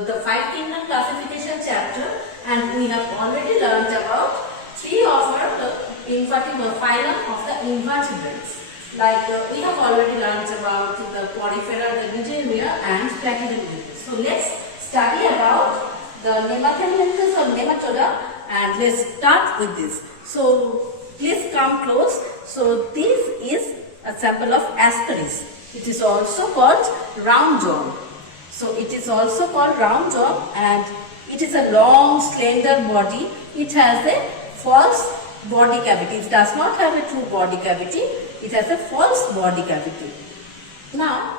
the 5 kingdom classification chapter, and we have already learned about 3 of our phylum of the invertebrates. Like we have already learned about the Porifera, the Nidilmia and Platyhelminthes. So let's study about the Nematalminthes or Nematoda, and let's start with this. So please come close. So this is a sample of Ascaris. It is also called round jaw. So it is also called round jaw, and it is a long slender body. It has a false body cavity. It does not have a true body cavity. It has a false body cavity. Now,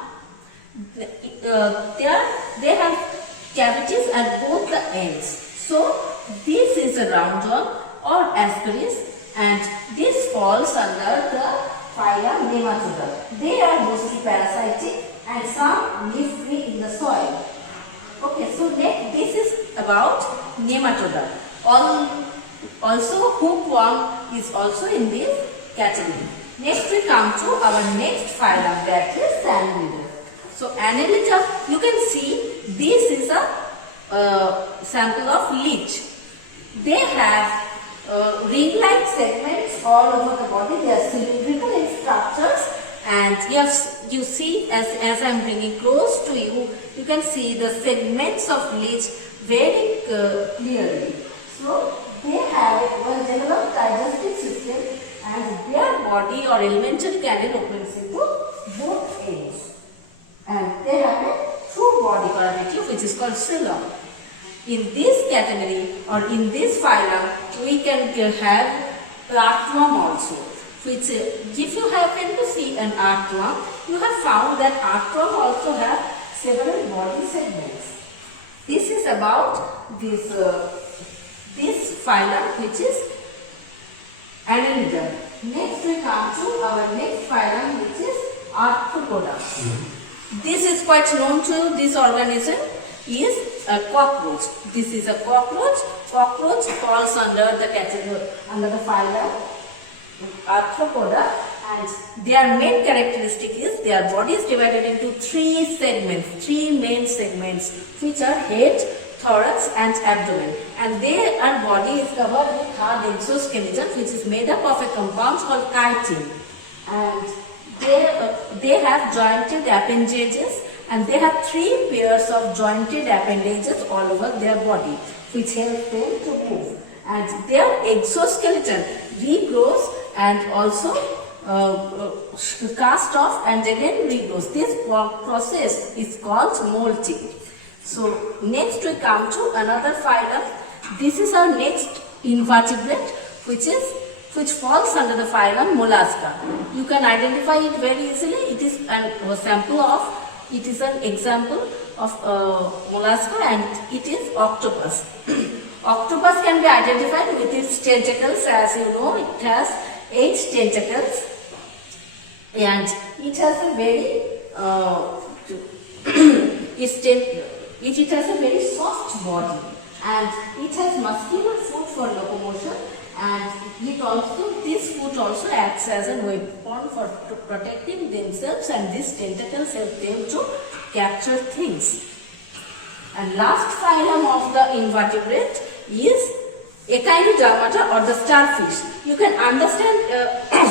they have cavities at both the ends. So, this is a round jaw or Ascaris, and this falls under the phylum Nematoda. They are mostly parasitic and some live free in the soil. Okay, so next this is about Nematoda. Also, hookworm is also in this category. Next we come to our next phylum, that is Annelida. So Annelida, you can see this is a sample of leech. They have ring-like segments all over the body. They are cylindrical in structures, and yes, you see as I am bringing close to you, you can see the segments of leech very clearly. So they have a well-developed digestive system, and their body or elementary canal opens into both ends, and they have a true body cavity which is called xylem. In this category or in this phylum, we can have earthworm also, which if you happen to see an earthworm, you have found that earthworm also have several body segments. This is about this phylum, which is Annelida. Next we come to our next phylum, which is Arthropoda. This is quite known to this organism, is a cockroach. This is a cockroach. Cockroach falls under the category, under the phylum Arthropoda, and their main characteristic is their body is divided into 3 segments, 3 main segments, which are head, thorax and abdomen, and their body is covered with hard exoskeleton, which is made up of a compound called chitin, and they have jointed appendages, and they have 3 pairs of jointed appendages all over their body, which help them to move, and their exoskeleton regrows and also cast off and again regrows. This process is called molting. So next we come to another phylum. This is our next invertebrate, which falls under the phylum Mollusca. You can identify it very easily. It is an example of mollusca, and it is octopus. Octopus can be identified with its tentacles. As you know, it has 8 tentacles, and it has a very it has a very soft body, and it has muscular foot for locomotion, and this foot also acts as a weapon for protecting themselves, and these tentacles help them to capture things. And last phylum of the invertebrate is Echinodermata or the starfish. You can understand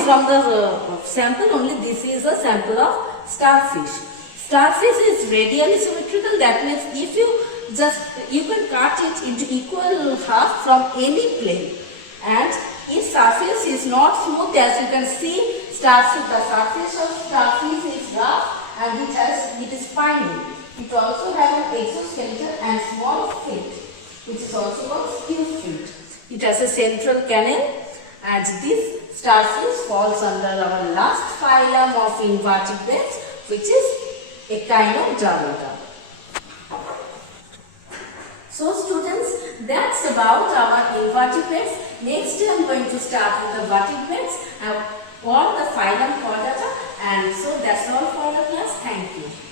from the sample only, this is a sample of starfish. Starfish is radially symmetrical. That means if you can cut it into equal half from any plane, and its surface is not smooth, as you can see, the surface of starfish is rough, and it is spiny. It also has an exoskeleton and small feet, which is also called skew feet. It has a central canal, and this starfish falls under our last phylum of invertebrates, which is Echinodermata. So students, that's about our invertebrates. Next I am going to start with the vertebrates or the phylum Chordata, and so that's all for the class. Thank you.